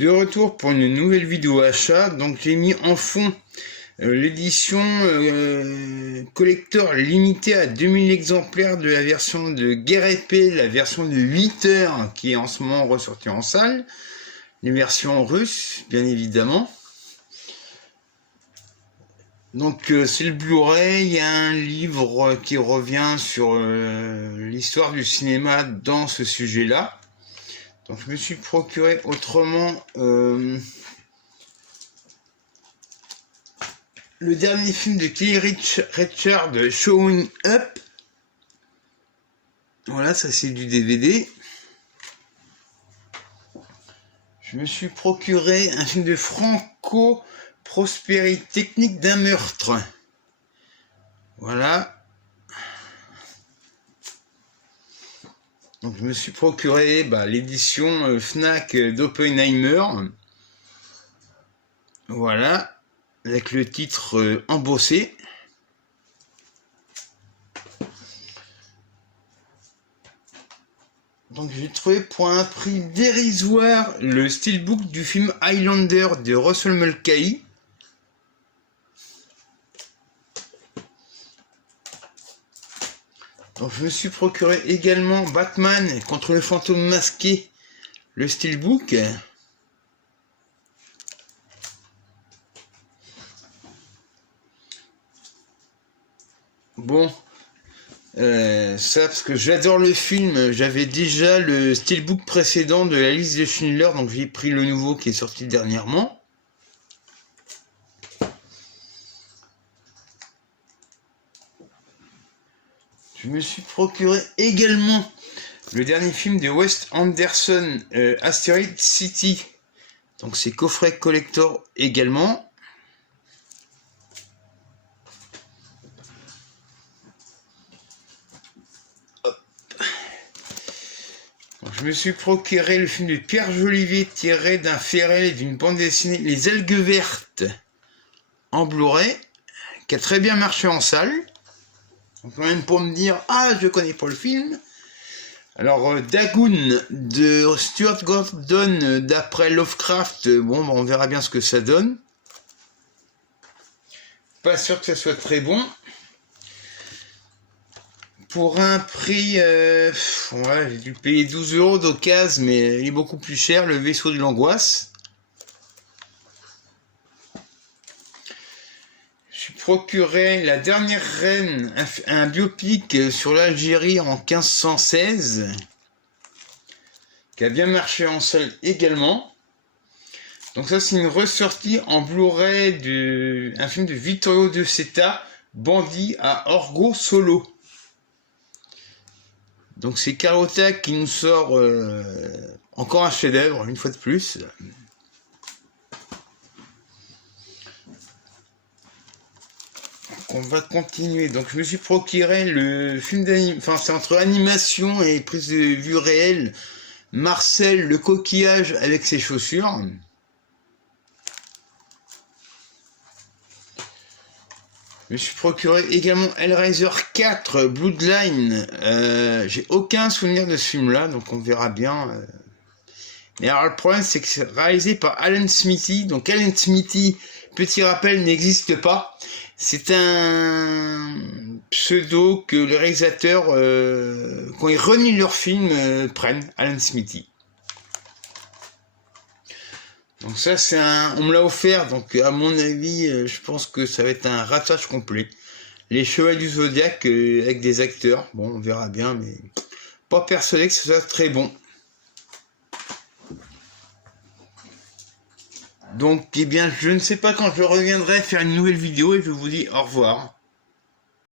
De retour pour une nouvelle vidéo achat. Donc j'ai mis en fond l'édition collector limitée à 2000 exemplaires de la version de Guerre épée, la version de 8 heures qui est en ce moment ressortie en salle. Les versions russes, bien évidemment. Donc c'est le Blu-ray, il y a un livre qui revient sur l'histoire du cinéma dans ce sujet-là. Donc je me suis procuré autrement le dernier film de Kelly Reichardt, Showing Up. Voilà, ça c'est du DVD. Je me suis procuré un film de Franco Prosperi, Technique d'un meurtre. Voilà. Donc je me suis procuré l'édition Fnac d'Oppenheimer. Voilà. Avec le titre embossé. Donc j'ai trouvé pour un prix dérisoire le steelbook du film Highlander de Russell Mulcahy. Donc je me suis procuré également Batman contre le fantôme masqué, le steelbook. Bon, ça parce que j'adore le film, j'avais déjà le steelbook précédent de la liste de Schindler, donc j'ai pris le nouveau qui est sorti dernièrement. Je me suis procuré également le dernier film de Wes Anderson, Asteroid City. Donc c'est coffret collector également. Donc, je me suis procuré le film de Pierre Jolivet tiré d'un Ferrel et d'une bande dessinée Les Algues Vertes en Blu-ray, qui a très bien marché en salle. Donc même pour me dire, ah je connais pas le film. Alors Dagoon de Stuart Gordon d'après Lovecraft, bon on verra bien ce que ça donne. Pas sûr que ça soit très bon. Pour un prix, ouais, j'ai dû payer 12 € d'occasion, mais il est beaucoup plus cher, le vaisseau de l'angoisse. Procuré La Dernière Reine, un biopic sur l'Algérie en 1516, qui a bien marché en salle également. Donc ça c'est une ressortie en Blu-ray d'un film de Vittorio De Sitta, Bandit à Orgo Solo. Donc c'est Carlotta qui nous sort encore un chef-d'œuvre, une fois de plus. On va continuer. Donc je me suis procuré le film d'animation, enfin c'est entre animation et prise de vue réelle, Marcel le coquillage avec ses chaussures. Je me suis procuré également Hellraiser 4 Bloodline. J'ai aucun souvenir de ce film là, donc on verra bien. Mais alors le problème c'est que c'est réalisé par Alan Smithy. Donc Alan Smithy, petit rappel, n'existe pas. C'est un pseudo que les réalisateurs, quand ils renient leur film, prennent, Alan Smithy. Donc ça, c'est on me l'a offert, donc à mon avis, je pense que ça va être un ratage complet. Les Chevaliers du Zodiac avec des acteurs, bon, on verra bien, mais pas persuadé que ce soit très bon. Donc, eh bien, je ne sais pas quand je reviendrai faire une nouvelle vidéo et je vous dis au revoir.